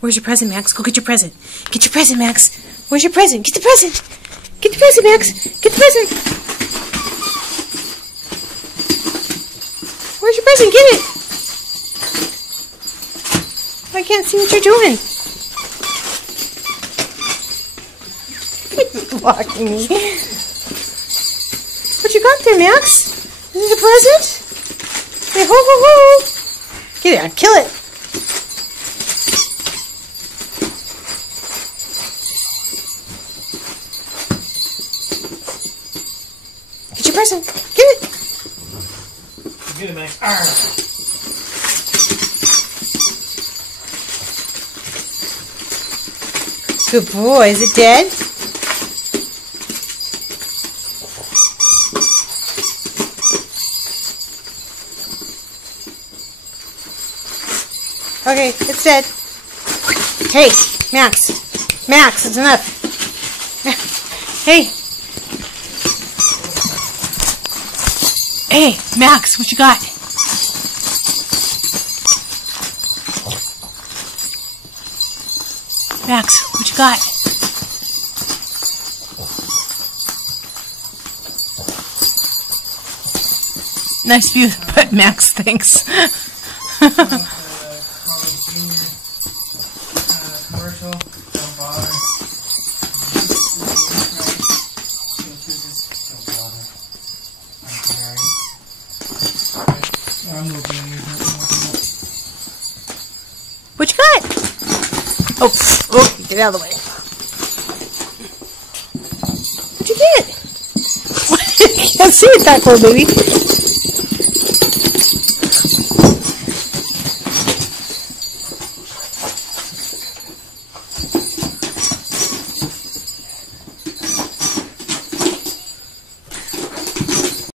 Where's your present, Max? Go get your present. Get your present, Max. Where's your present? Get the present. Get the present, Max. Get the present. Where's your present? Get it. I can't see what you're doing. Blocking me. What you got there, Max? Is it a present? Say ho ho ho. Get it. I'll kill it. Get your present. Get it. Get it, man. Arr. Good boy. Is it dead? Okay, it's dead. Hey, Max. Max, it's enough. Hey. Hey, Max, what you got? Max, what you got? Nice view, but Max thinks. Commercial, don't bother. Don't bother. I'm sorry. I'm looking at What you got? Oh, get out of the way. What'd you get? Can't see it that close, baby.